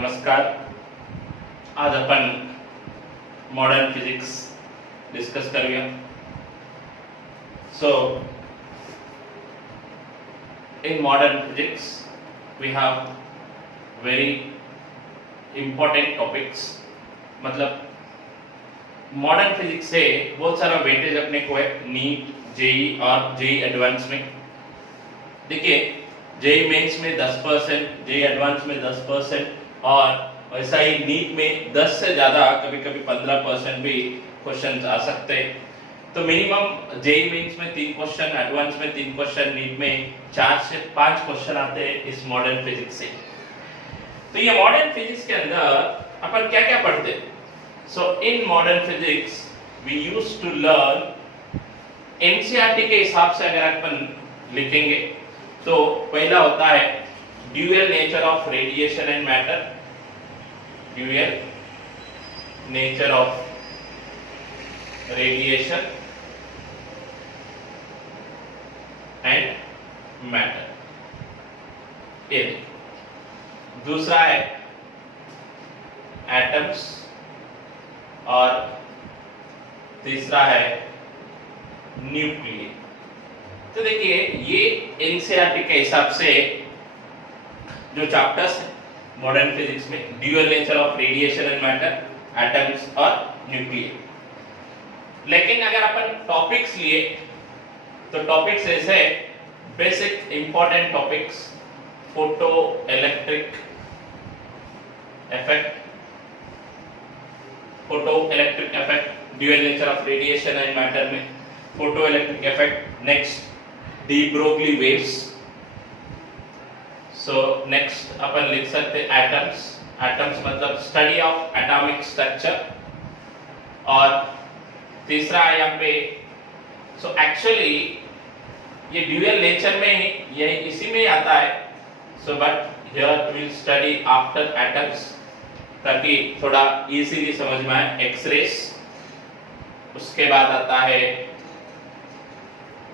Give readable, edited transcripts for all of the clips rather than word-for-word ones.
नमस्कार. आज आपण मॉडर्न फिजिक्स डिस्कस करूया. So in modern physics we have very important topics. मतलब मॉडर्न फिजिक्स से बहुत सारा वेटेज अपने को है नीट, जेई और जेई एडवांस में. देखिए जेई मेंस में 10%, जेई एडवांस में 10% और वैसा ही नीट में 10 से ज़्यादा कभी-कभी 15% भी क्वेश्चंस आ सकते हैं. तो मिनिमम जेई मेंस में 3 क्वेश्चन, एडवांस में 3 क्वेश्चन, नीट में 4 से 5 क्वेश्चन आते हैं इस मॉडर्न फिजिक्स से. तो ये मॉडर्न फिजिक्स के अंदर अपन क्या-क्या पढ़ते हैं? So in modern physics we used to learn NCERT के हिसाब से अगर अपन लिखेंगे तो पहला होता है dual nature of radiation and matter. Dual nature of radiation and matter. ये दूसरा है एटम्स और तीसरा है न्यूक्लियर. तो देखिए ये एनसीईआरटी के हिसाब से जो चैप्टर्स है मॉडर्न फिजिक्स में dual nature of radiation and matter, atoms और न्यूक्लियर. लेकिन अगर अपन टॉपिक्स लिए तो टॉपिक्स ऐसे basic important topics photo electric effect, photo electric effect dual nature of radiation and matter में photo electric effect. Next de Broglie waves. So next अपन लिख सकते एटम्स. एटम्स मतलब स्टडी ऑफ एटॉमिक स्ट्रक्चर. और तीसरा है यहाँ पे सो एक्चुअली ये ड्यूअल नेचर में ये इसी में आता है. So but here we will study after atoms ताकि थोड़ा इजीली समझ में आए. एक्सरेस, उसके बाद आता है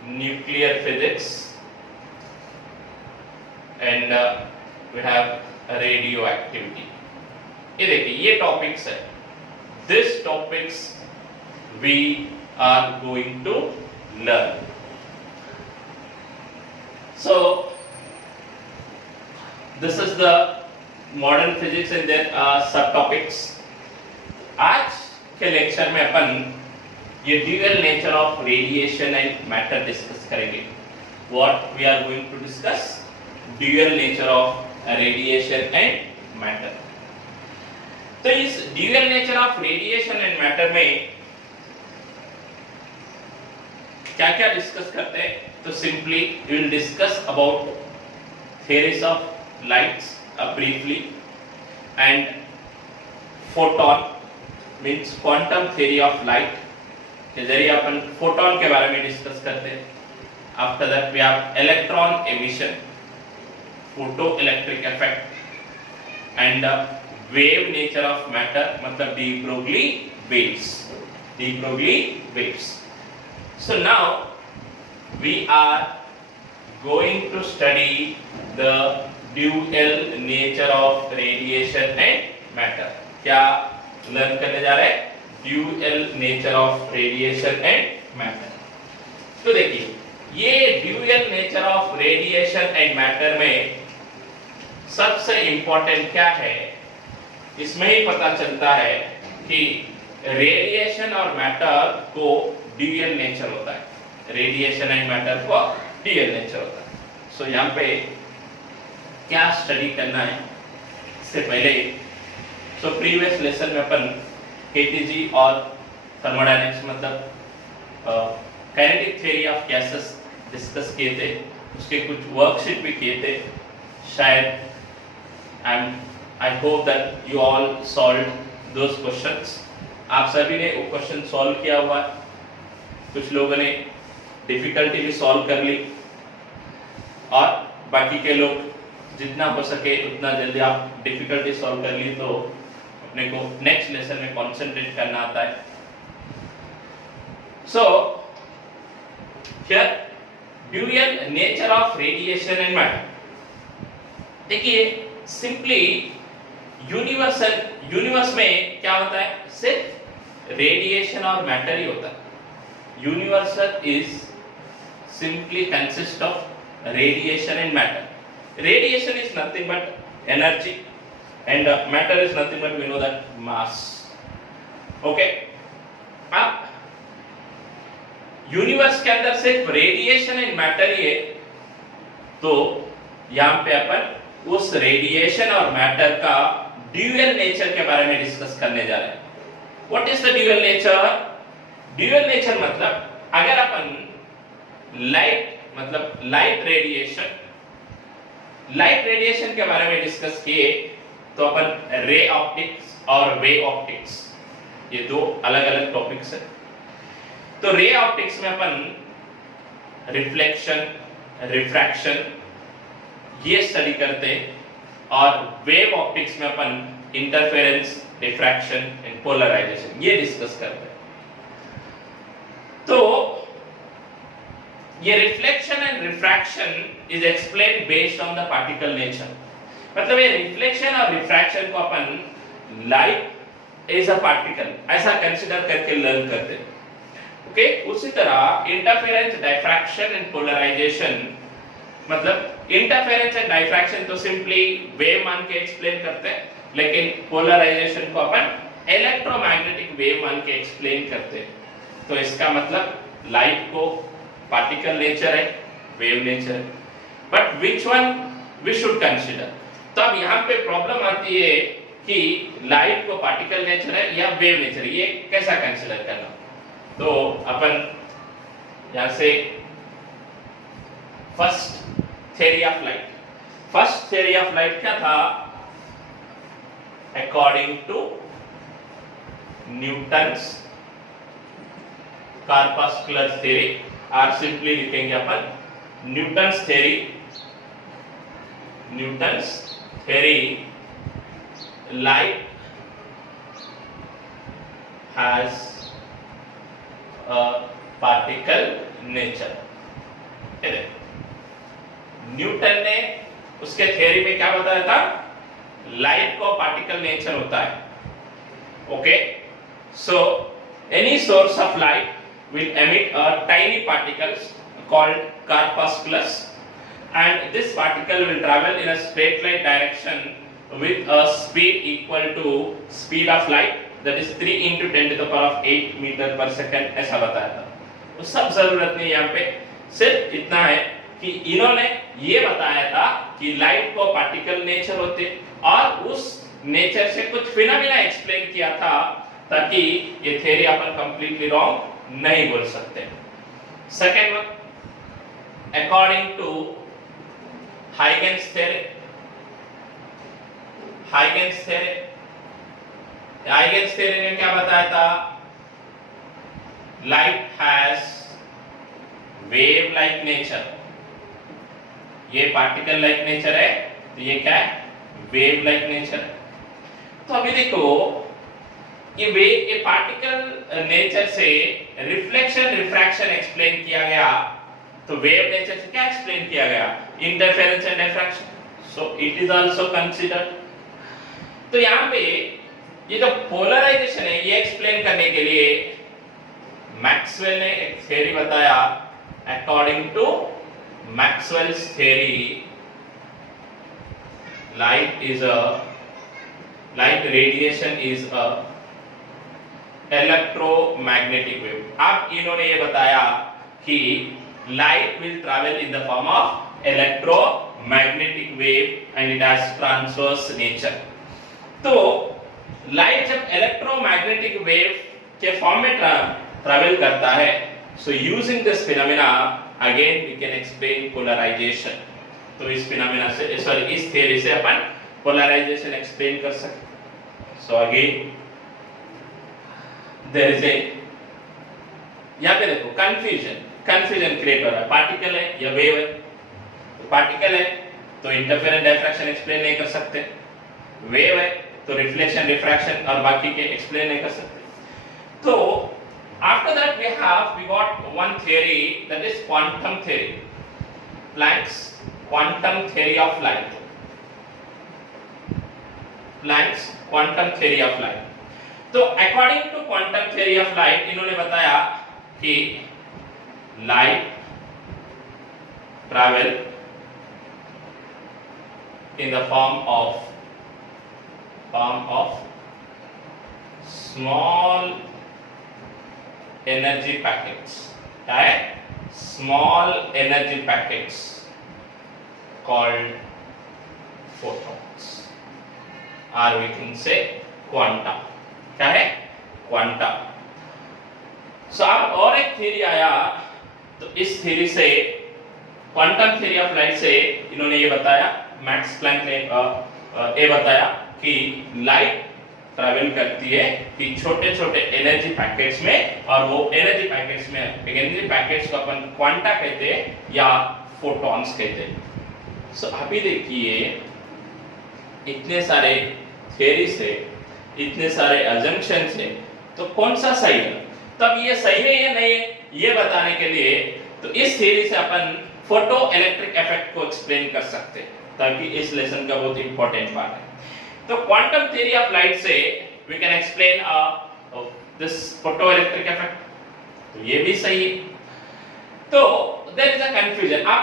nuclear physics and we have radio activity. ये देखिए ये टॉपिक्स है. This topics we are going to learn. So this is the modern physics and their सब टॉपिक्स. आज के लेक्चर में अपन ये dual nature of radiation and matter discuss करेंगे. What we are going to discuss? Dual nature of radiation and matter. तो इस dual nature of radiation and matter में क्या-क्या डिस्कस करते हैं? तो simply we will discuss about theories of lights briefly and photon means quantum theory of light के जरिए अपन photon के बारे में डिस्कस करते हैं. After that we have electron emission, photo electric effect and wave nature of matter मतलब de Broglie waves. De Broglie waves. So now we are going to study the dual nature of radiation and matter. क्या learn करने जा रहे हैं? Dual nature of radiation and matter. तो देखिए ये dual nature of radiation and matter में सबसे इंपॉर्टेंट क्या है, इसमें ही पता चलता है कि रेडिएशन और मैटर को ड्यूअल नेचर होता है. रेडिएशन एंड मैटर को ड्यूअल नेचर होता है. सो यहाँ पे क्या स्टडी करना है इससे पहले सो प्रीवियस लेसन में अपन केटीजी और थर्मोडायनेमिक्स मतलब kinetic theory of gases discuss किए थे. उसके कुछ वर्कशीट भी किए थे. शायद I hope that you all solved those questions. आप सभी ने वो क्वेश्चन सॉल्व किया हुआ है. कुछ लोगों ने डिफिकल्टी भी सॉल्व कर ली और बाकी के लोग जितना हो सके उतना जल्दी आप डिफिकल्टी सॉल्व कर ली तो अपने को नेक्स्ट लेसन में कंसंट्रेट करना आता है. So here dual nature of radiation and matter. देखिए सिंपली यूनिवर्स में क्या होता है, सिर्फ रेडिएशन और मैटर ही होता है। Universal is simply consist of radiation and matter. Radiation is nothing but energy and matter is nothing but we know that mass. Okay, अब यूनिवर्स के अंदर सिर्फ रेडिएशन एंड मैटर ही है, तो यहां पे अपन उस रेडिएशन और मैटर का ड्यूअल नेचर के बारे में डिस्कस करने जा रहे हैं। What is the dual nature? Dual nature मतलब अगर अपन लाइट रेडिएशन के बारे में डिस्कस किए तो अपन रे ऑप्टिक्स और वेव ऑप्टिक्स, ये दो अलग अलग टॉपिक्स है। तो रे ऑप्टिक्स में अपन रिफ्लेक्शन, रिफ्रैक्शन ये स्टडी करते हैं, और वेव ऑप्टिक्स में अपन इंटरफेरेंस, डिफ्रैक्शन एंड पोलराइजेशन ये डिस्कस करते हैं। तो ये reflection and refraction is explain based on the particle nature. मतलब ये रिफ्लेक्शन और रिफ्रैक्शन को अपन लाइट इज अ पार्टिकल ऐसा कंसीडर करके लर्न करते हैं। ओके, उसी तरह इंटरफेरेंस, डिफ्रैक्शन एंड पोलराइजेशन, मतलब इंटरफेरेंस एंड डिफ्रैक्शन तो सिंपली वेव मान के एक्सप्लेन करते हैं, लेकिन पोलराइजेशन को अपन इलेक्ट्रोमैग्नेटिक वेव मान के एक्सप्लेन करते हैं। तो इसका मतलब लाइट को पार्टिकल नेचर है, वेव नेचर है, but which one we should consider? तो अब यहाँ पे प्रॉब्लम आती है कि लाइट को पार्टिकल नेचर है या वेव नेचर है, ये कैसा कंसीडर करना? तो अपन यहां से फर्स्ट थ्योरी ऑफ लाइट क्या था? According to Newton's corpuscular theory, और सिंपली लिखेंगे अपन Newton's theory, light has a particle nature। Newton ने उसके थ्योरी में क्या बताया था? लाइट को पार्टिकल नेचर होता है। Okay, so any source of light will emit a tiny particles called corpuscles, and this particle will travel in a straight line direction with a speed equal to speed of light, that is 3 into 10 to the power of 8 meter per second, ऐसा बताया था। तो सब जरूरत नहीं, यहाँ पे सिर्फ इतना है कि इन्होंने ये बताया था कि लाइट को पार्टिकल नेचर होते, और उस नेचर से कुछ फिनोमेना एक्सप्लेन किया था, ताकि ये थ्योरी अपन कंप्लीटली रॉन्ग नहीं बोल सकते। Second one, according to Huygens theory, Huygens theory ने क्या बताया था? Light has wave like nature, ये पार्टिकल लाइक नेचर है, तो ये क्या है? Wave like nature. तो अभी देखो ये पार्टिकल नेचर से रिफ्लेक्शन, रिफ्रैक्शन एक्सप्लेन किया गया, तो वेव नेचर से क्या एक्सप्लेन किया गया? Interference and diffraction. So it is also considered. तो यहाँ पे ये जो पोलराइजेशन है ये एक्सप्लेन करने के लिए मैक्सवेल ने एक थ्योरी बताया। According to Maxwell's theory, light radiation is a electromagnetic wave. अब इन्होंने ये बताया कि light will travel in the form of electromagnetic wave and it has transverse nature. तो लाइट जब इलेक्ट्रोमैग्नेटिक वेव के फॉर्म में ट्रैवल करता है, so using this phenomena again we can explain polarisation. तो इस फिनोमेना से, इस थ्योरी से अपन पोलराइजेशन एक्सप्लेन कर सकते। So again there is a, यहाँ पे देखो कंफ्यूजन क्रिएट हो रहा है। पार्टिकल है या वेव है? तो पार्टिकल है तो इंटरफेरेंस, डिफ्रैक्शन एक्सप्लेन नहीं कर सकते। वेव है तो रिफ्लेक्शन, रिफ्रैक्शन और बाकी के एक्सप्लेन नहीं कर सकते। तो after that we got one theory, that is quantum theory, Planck's quantum theory of light. Lights, quantum theory of light. तो according to quantum theory of light इन्होंने बताया कि light travel in the form of small energy packets, right? Small energy packets called photons, or we can say quanta. क्या है? Quanta. सो अब और एक theory आया, तो इस थ्योरी से, क्वांटम थ्योरी ऑफ लाइट से इन्होंने ये बताया, मैक्स प्लैंक ने ये बताया कि लाइट ट्रैवल करती है कि छोटे छोटे एनर्जी पैकेट्स में, और वो एनर्जी पैकेट्स में, एनर्जी पैकेट्स को अपन क्वांटा कहते हैं या फोटॉन्स कहते हैं। सो अभी देखिए इतने सारे थ्योरीज है, इतने सारे अजम्पशंस है, तो कौन सा सही है? तब ये सही है या नहीं है ये बताने के लिए तो इस थ्योरी से अपन फोटो इलेक्ट्रिक इफेक्ट को एक्सप्लेन कर सकते हैं, ताकि इस लेसन का बहुत इंपॉर्टेंट पार्ट है। तो क्वांटम थ्योरी ऑफ लाइट से we can explain this photo electric effect, तो ये भी सही है। तो देयर इज अ कंफ्यूजन। अब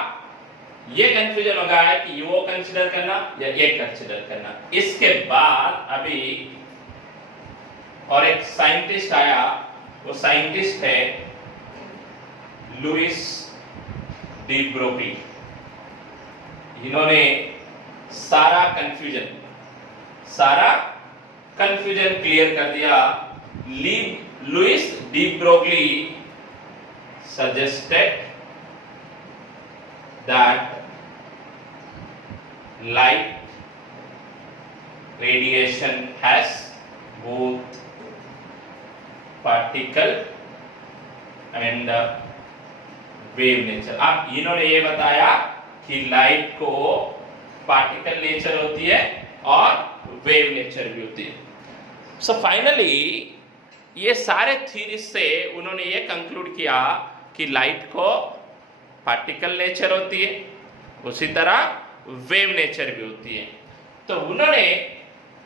ये कंफ्यूजन होगा है कि वो कंसीडर करना या ये कंसीडर करना। इसके बाद अभी और एक साइंटिस्ट आया, वो साइंटिस्ट है लुइस डी ब्रोगली। इन्होंने सारा कंफ्यूजन क्लियर कर दिया। Louis de Broglie suggested that light radiation has both particle and wave nature। अब इन्होंने ये बताया कि लाइट को पार्टिकल नेचर होती है और वेव नेचर भी होती है। सो फाइनली ये सारे थ्योरीज से उन्होंने ये कंक्लूड किया कि लाइट को पार्टिकल नेचर होती है, उसी तरह वेव नेचर भी होती है। तो उन्होंने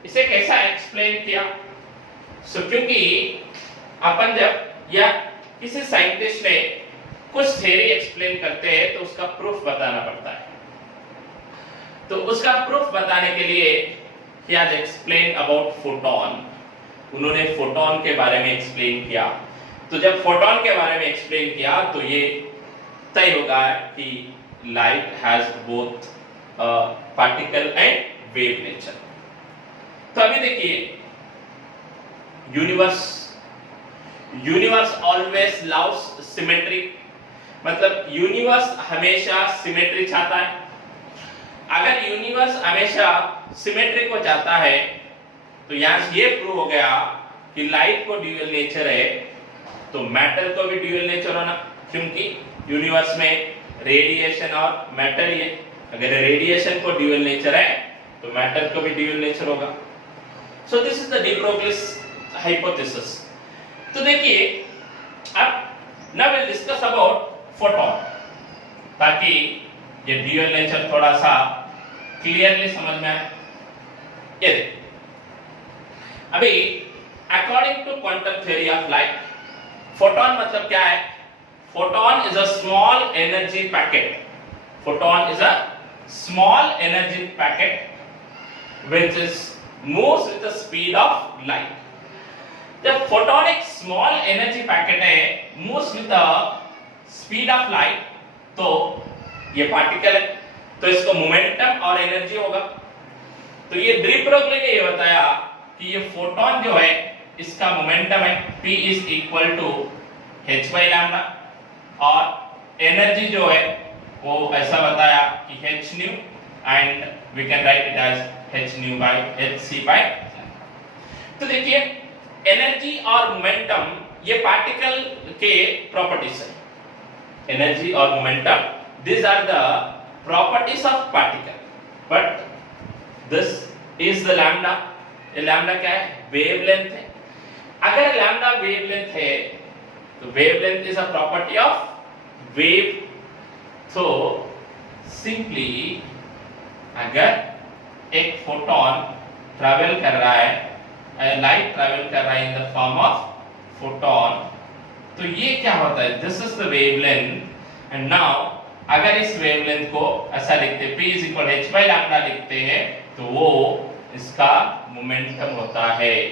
इसे कैसा एक्सप्लेन किया? क्योंकि अपन जब या किसी साइंटिस्ट ने कुछ थ्योरी एक्सप्लेन करते हैं तो उसका प्रूफ बताना पड़ता है। तो उसका प्रूफ बताने के लिए he has explain about photon. उन्होंने फोटोन के बारे में एक्सप्लेन किया। तो जब फोटोन के बारे में एक्सप्लेन किया तो ये तय होगा कि light has both particle and wave nature. तो अभी देखिए यूनिवर्स ऑलवेज लव्स सिमेट्री, मतलब यूनिवर्स हमेशा सिमेट्री चाहता है। अगर यूनिवर्स हमेशा सिमेट्री को चाहता है तो यहां से ये प्रूव हो गया कि लाइट को ड्यूअल नेचर है तो मैटर को भी ड्यूअल नेचर होना, क्योंकि यूनिवर्स में रेडिएशन और मैटर ही है। अगर रेडिएशन को ड्यूअल नेचर है तो मैटर को भी ड्यूअल नेचर होगा। So this is the de Broglie's hypothesis. तो देखिए अब now will discuss about photon, ताकि ये ड्यूअल नेचर थोड़ा सा क्लियरली समझ में आए। ये अभी according to quantum theory of light, photon मतलब क्या है? Photon is a small energy packet. Photon is a small energy packet which is moves with the speed of light. जब फोटोन एक स्मॉल एनर्जी पैकेट है, moves with the speed of light, तो ये particle है, तो इसको momentum और energy होगा। तो ये डी ब्रोगली ने ये बताया कि ये फोटोन जो है इसका मोमेंटम है p is equal to h by lambda, और एनर्जी जो है वो ऐसा बताया कि h nu, and we can write it as h nu by hc by. तो देखिए एनर्जी और मोमेंटम ये पार्टिकल के प्रॉपर्टीज है। एनर्जी और momentum, these are the properties of particle, but this is the lambda। ये लैम्डा क्या है? वेवलेंथ है। अगर लैम्डा वेवलेंथ है तो wavelength is a property of wave. तो सिंपली अगर एक फोटोन ट्रैवल कर रहा है, लाइट ट्रैवल कर रहा है इन द फॉर्म ऑफ फोटोन, तो ये क्या होता है, this is the wavelength. And now अगर इस वेवलेंथ को ऐसा लिखते p = h/λ लिखते हैं तो वो इसका मोमेंटम होता है।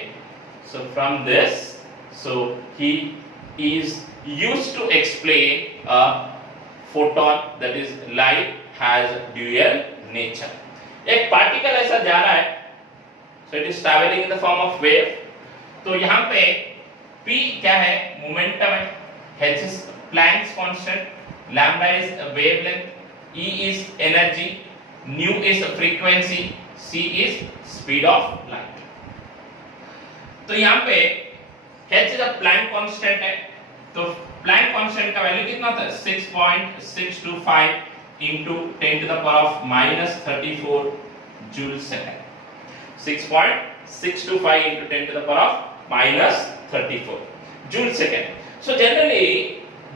So from this, so he is used to explain a photon, that is light has dual nature। एक पार्टिकल ऐसा जा रहा है, so it is traveling in the form of wave, तो यहाँ पे p क्या है, मोमेंटम है, h is Planck's constant, lambda is wavelength, e is energy, nu is frequency, c is speed of light। तो यहाँ पे h is a Planck constant है, तो प्लैंक कांस्टेंट का वैल्यू कितना था, 6.625 into 10⁻⁻34 joule second, 6.625 into 10⁻⁻34 joule second. So generally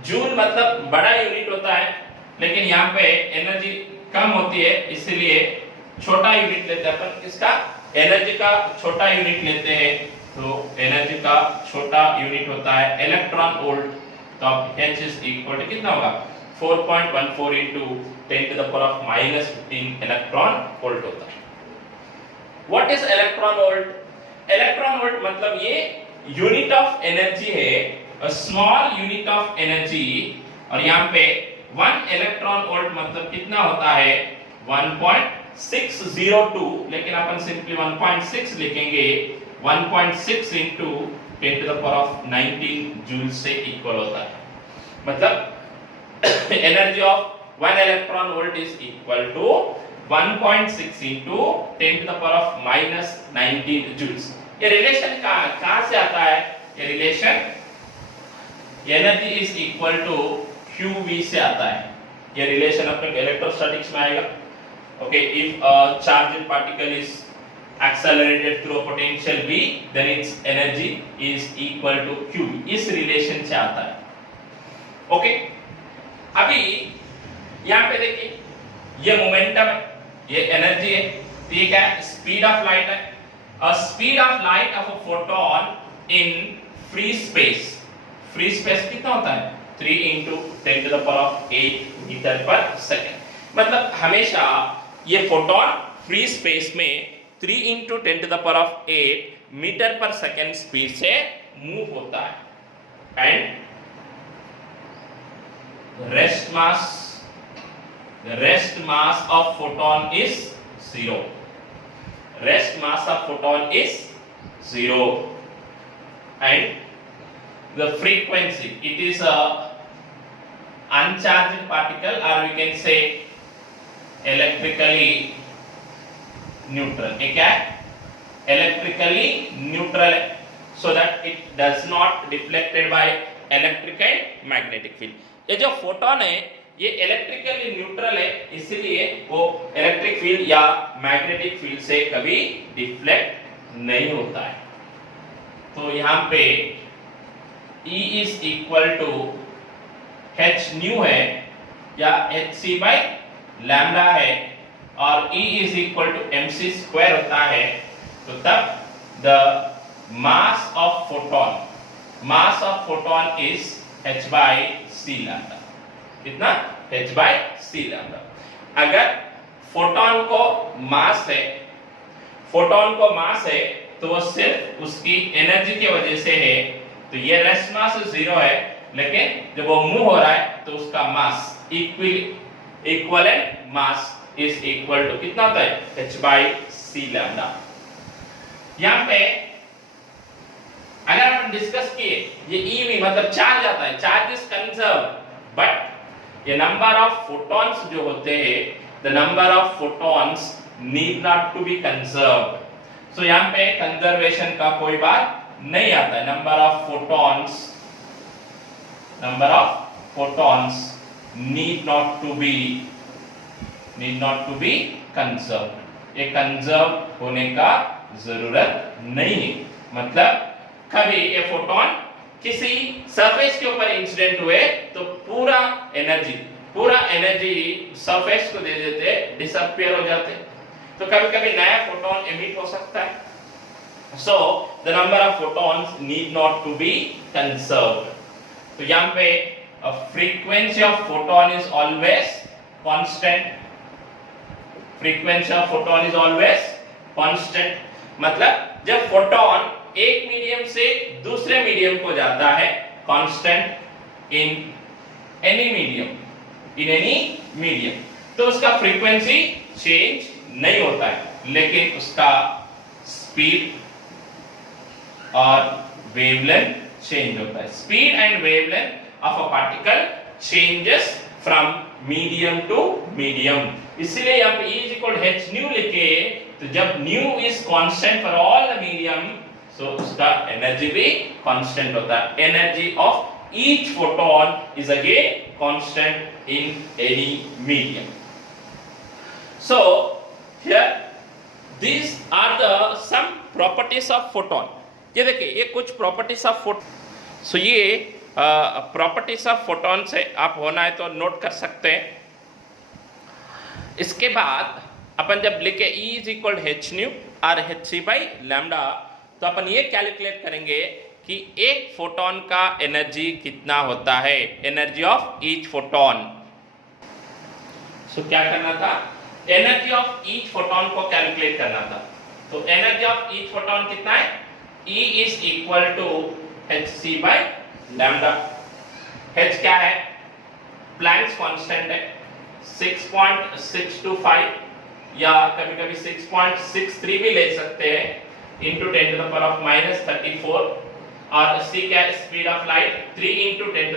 joule मतलब बड़ा यूनिट होता है, लेकिन यहाँ पे एनर्जी कम होती है, इसलिए छोटा यूनिट लेते हैं अपन। इसका एनर्जी का छोटा यूनिट लेते हैं, तो एनर्जी का छोटा यूनिट होता है इलेक्ट्रॉन वोल्ट। तो अब h इज इक्वल टू कितना होगा, 4.14 into 10⁻⁻15 इलेक्ट्रॉन वोल्ट होता है। What is electron volt? Electron volt मतलब ये यूनिट ऑफ एनर्जी है, a small unit of energy. और यहाँ पे 1 इलेक्ट्रॉन वोल्ट मतलब कितना होता है, 1.602, लेकिन अपन सिंपली 1.6 लिखेंगे, 1.6 into 10⁻⁹ जूल से इक्वल होता है। मतलब energy of 1 electron volt is equal to 1.6 into 10⁻⁻19 joules. ये रिलेशन कहां से आता है? ये relation energy is equal to QV से आता है। ये रिलेशन अपने इलेक्ट्रोस्टैटिक्स में आएगा। Okay, if a charged particle is accelerated through a potential V, then its energy is equal to QV। इस रिलेशन से आता है। ओके, अभी यहाँ पे देखिए, ये मोमेंटम है, ये एनर्जी है, तो ये क्या है, स्पीड ऑफ लाइट है। A speed of light of a photon in free space, free space कितना होता है, 3 into 10⁸ मीटर पर सेकेंड। मतलब हमेशा ये फोटोन फ्री स्पेस में 3 into 10⁸ मीटर पर सेकेंड स्पीड से मूव होता है। And rest mass of photon is 0। Rest mass of photon is 0 and the frequency, it is a uncharged particle, और we can say electrically neutral. ये क्या है, electrically neutral है, so that it does not deflected by electric and magnetic field. ये जो photon है ये electrically neutral है, इसलिए वो इलेक्ट्रिक फील्ड या मैग्नेटिक फील्ड से कभी डिफ्लेक्ट नहीं होता है। तो यहाँ पे E is equal to h nu है या hc/λ है, और E is equal to mc² होता है, तो तब the mass of photon is h/c⁻। कितना, h/c⁻। अगर फोटोन को मास है तो वो सिर्फ उसकी एनर्जी की वजह से है, तो ये रेस्ट मास 0 है, लेकिन जब वो मूव हो रहा है तो उसका mass equivalent mass is equal to कितना होता है, h/c⁻। यहाँ पे अगर हम डिस्कस किए, ये eV मतलब चार्ज आता है, चार्ज इज कंजर्व, बट ये नंबर ऑफ फोटॉन्स जो होते हैं, the number of photons need not to be conserved. So यहाँ पे कंजर्वेशन का कोई बात नहीं आता है। Number of photons need not to be conserved. ये कंजर्व होने का जरूरत नहीं है। मतलब कभी ये फोटोन किसी सरफेस के ऊपर इंसिडेंट हुए तो पूरा एनर्जी सरफेस को दे देते, डिसअपियर हो जाते। तो कभी कभी नया फोटोन एमिट हो सकता है. So the number of photons need not to be conserved. तो यहाँ पे frequency of photon is always constant. Frequency of photon is always constant. मतलब जब फोटोन एक मीडियम से दूसरे मीडियम को जाता है, कांस्टेंट इन एनी मीडियम, तो उसका फ्रीक्वेंसी चेंज नहीं होता है, लेकिन उसका स्पीड और वेवलेंथ चेंज होता है. Speed and wavelength of a particle changes from medium to medium. इसलिए यहाँ पे E = h nu लिखे, तो जब nu is constant for all the medium, so उसका एनर्जी भी कांस्टेंट होता है. Energy of each photon is again constant in any medium. So here these are the some properties of photon. ये देखिए, ये कुछ properties of photon. So ये properties of photon से आप होना है तो नोट कर सकते हैं. इसके बाद अपन जब लिखे E = h nu और hc/λ, तो अपन ये कैलकुलेट करेंगे कि एक फोटोन का एनर्जी कितना होता है, एनर्जी ऑफ ईच फोटोन. सो क्या करना था, एनर्जी ऑफ ईच फोटोन को कैलकुलेट करना था. तो एनर्जी ऑफ ईच फोटोन कितना है, E = hc/λ. h क्या है, प्लैंक्स कांस्टेंट है, 6.625 या कभी कभी 6.63 भी ले सकते हैं, into 10⁻⁻34. और c क्या है, स्पीड ऑफ लाइट 3 into 10⁸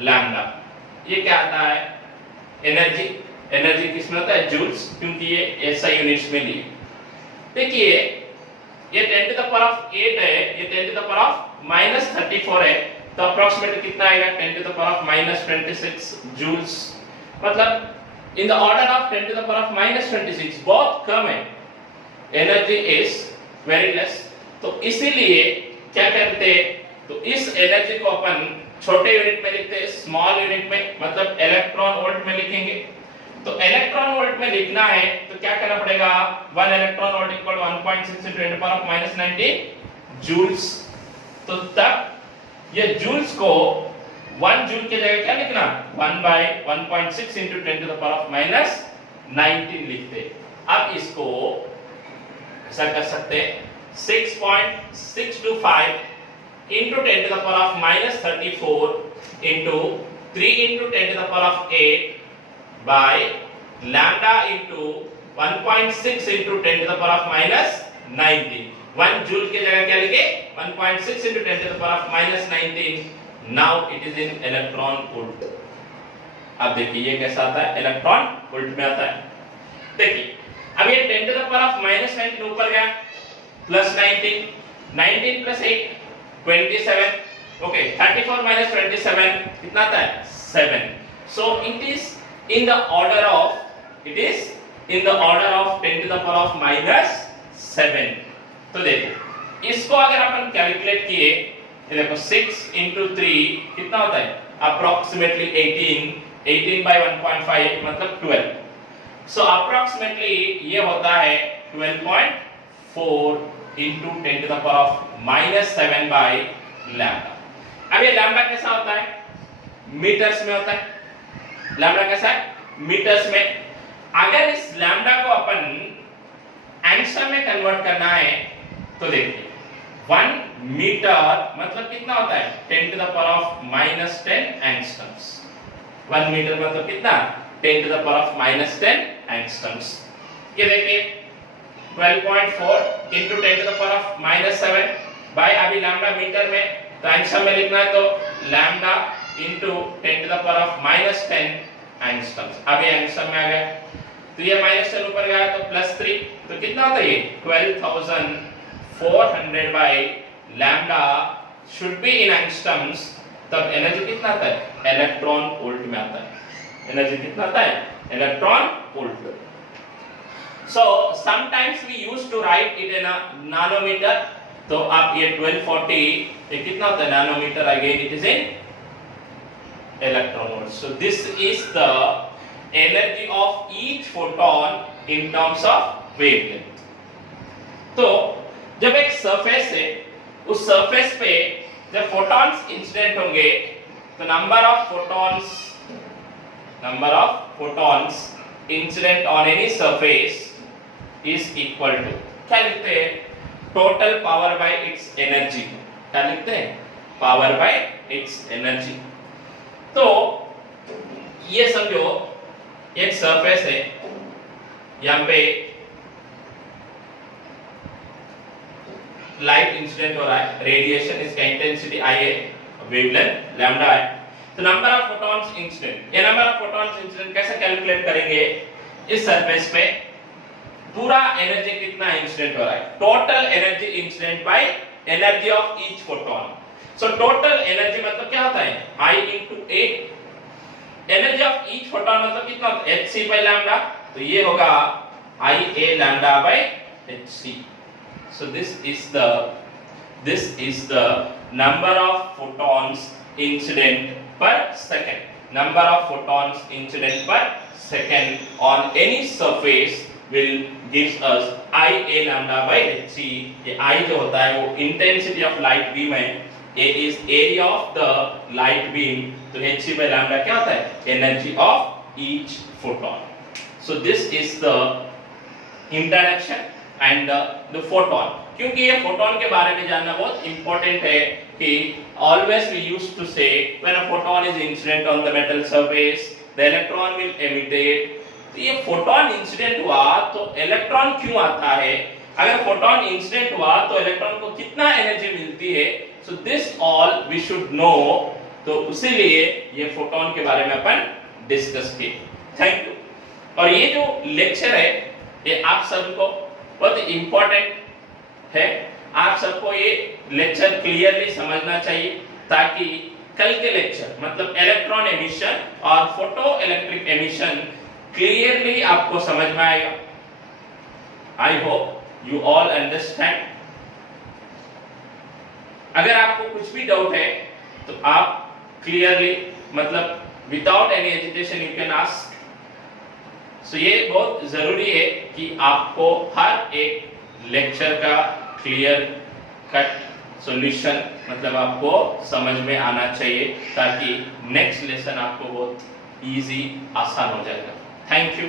λ. ये क्या आता है, एनर्जी किसमें होता है, जूल्स, क्योंकि ये एसआई यूनिट्स में लिए. देखिए ये 10⁸ है, ये 10⁻⁻34 है, तो अप्रोक्सीमेटली कितना आएगा, 10⁻⁻26 जूल्स. मतलब इन द ऑर्डर ऑफ 10⁻⁻26, बहुत कम है, एनर्जी इज वेरी लेस. तो इसीलिए क्या करते हैं, तो इस एनर्जी को अपन छोटे यूनिट में लिखते हैं, स्मॉल यूनिट में, मतलब इलेक्ट्रॉन वोल्ट में लिखेंगे. तो इलेक्ट्रॉन वोल्ट में लिखना है तो क्या करना पड़ेगा, 1 इलेक्ट्रॉन वोल्ट = 1.6 × 10⁻⁻19 जूल्स. तो तब ये जूल्स को 1 जूल की जगह क्या लिखना, 1/1.6 × 10⁻⁻19 लिखते. अब इसको ऐसा कर सकते हैं, 6.625 into 10⁻⁻34 into 3 into 10⁸ by lambda into 1.6 into 10⁻⁻19. 1 joule की जगह क्या लिखे, 1.6 into 10⁻⁻19. now it is in electron volt. अब देखिए ये कैसा आता है, इलेक्ट्रॉन वोल्ट में आता है. देखिए अब ये 10⁻⁻19 ऊपर गया, प्लस 19 प्लस 8 27. ओके, 34 - 27 कितना आता है, 7. So it is in the order of 10⁻⁻7. तो देखो इसको अगर अपन कैलकुलेट किए, ये देखो 6 × 3 कितना होता है, अप्रोक्सीमेटली 18/1.5 मतलब 12. सो अप्रोक्सीमेटली ये होता है 12.4 into 10⁻⁻7/λ. अब ये लैम्डा कैसा होता है, मीटर्स में होता है. लैम्डा कैसा है, मीटर्स में. अगर इस लैम्डा को अपन एंगस्ट्रम में कन्वर्ट करना है तो देखिए 1 मीटर मतलब कितना होता है, 10⁻⁻10 एंगस्ट्रम्स. 1 मीटर मतलब कितना, 10⁻⁻10 एंगस्ट्रम्स. ये देखिए 12.4 into 10⁻⁻7 बाय, अभी लैम्डा मीटर में, तो एंगस्ट्रम में लिखना है तो लैम्डा into 10⁻⁻10 एंगस्ट्रम्स. अभी एंगस्ट्रम में आ गया, तो ये -10 ऊपर गया तो +3, तो कितना होता है ये 12,400 by lambda should be in angstroms. तब एनर्जी कितना आता है, इलेक्ट्रॉन वोल्ट में आता है. एनर्जी कितना आता है, electron volt. So sometimes we used to write it in a nanometer. तो आप ये 1240 ये कितना होता है nanometre, again it is in electron volt. So this is the energy of each photon in terms of wavelength. तो जब एक सरफेस है, उस सरफेस पे जब फोटॉन्स इंसिडेंट होंगे तो number of photons incident on any surface is equal to, क्या लिखते हैं, total power by its energy. क्या लिखते हैं, पावर बाय इट्स एनर्जी। तो ये समझो एक सरफेस है, यहां पे लाइट इंसिडेंट हो रहा है, रेडिएशन, इसका इंटेंसिटी आई है, वेवलेंथ लैम्डा है। तो नंबर ऑफ फोटॉन्स इंसिडेंट, ये नंबर ऑफ फोटॉन्स इंसिडेंट कैसे कैलकुलेट करेंगे, इस सरफेस पे पूरा एनर्जी कितना इंसिडेंट हो रहा है, total energy incident by energy of each photon. So total energy मतलब क्या होता है, I into A, energy of each photon मतलब कितना होता है, hc by लैम्डा, तो ये होगा IA lambda by hc। So this is the number of photons incident per second. Number of photons incident per second on any surface will gives us IA lambda by hc। ये I जो होता है वो intensity of light beam है, A is area of the light beam, तो hc by lambda क्या होता है, energy of each photon। So this is the introduction and the photon। क्योंकि ये फोटोन के बारे में जानना बहुत इंपॉर्टेंट है कि always we used to say when a photon is incident on the metal surface the electron will emitted। तो ये फोटोन इंसिडेंट हुआ तो इलेक्ट्रॉन क्यों आता है, अगर फोटोन इंसिडेंट हुआ तो इलेक्ट्रॉन को कितना एनर्जी मिलती है, so this all we should know. तो इसीलिए ये फोटोन के बारे में अपन डिस्कस किए। Thank you. और ये जो लेक्चर है ये आप सबको बहुत इंपॉर्टेंट है, आप सबको ये लेक्चर क्लियरली समझना चाहिए ताकि कल के लेक्चर मतलब इलेक्ट्रॉन एमिशन और फोटो इलेक्ट्रिक एमिशन क्लियरली आपको समझ में आएगा। I hope you all understand. अगर आपको कुछ भी डाउट है तो आप क्लियरली मतलब without any hesitation you can ask. So ये बहुत जरूरी है कि आपको हर एक लेक्चर का क्लियर कट सॉल्यूशन मतलब आपको समझ में आना चाहिए ताकि नेक्स्ट लेसन आपको बहुत इजी आसान हो जाएगा। Thank you.